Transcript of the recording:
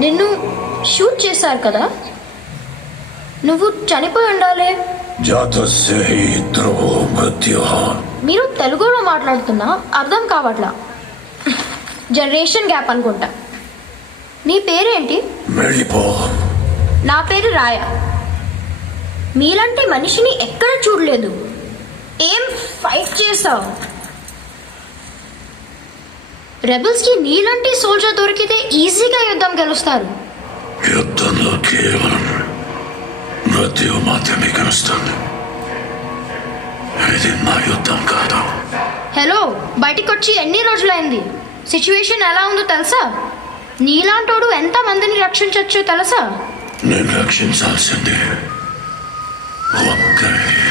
నిన్ను షూట్ చేశారు కదా, నువ్వు చనిపోయి ఉండాలి. మీరు తెలుగులో మాట్లాడుతున్నా అర్థం కావట్లా. జనరేషన్ గ్యాప్ అనుకుంటా. నీ పేరేంటి? నా పేరు రాయ. మీలాంటి మనిషిని ఎక్కడ చూడలేదు. ఏం ఫైట్ చేసావు? రెబల్స్కి నీలాంటి సోల్జర్ దొరికితే ఈజీగా యుద్ధం గెలుస్తారు. యుద్ధంలో కేవలం మృత్యు మాత్రమే కలుస్తుంది. ఇది నా యుద్ధం కాదు. హలో, బయటికి వచ్చి ఎన్ని రోజులైంది? సిచ్యువేషన్ ఎలా ఉందో తెలుసా? నీలాంటోడు ఎంత మందిని రక్షించచ్చో తెలుసా? నేను రక్షించాల్సింది ఒక్కరే.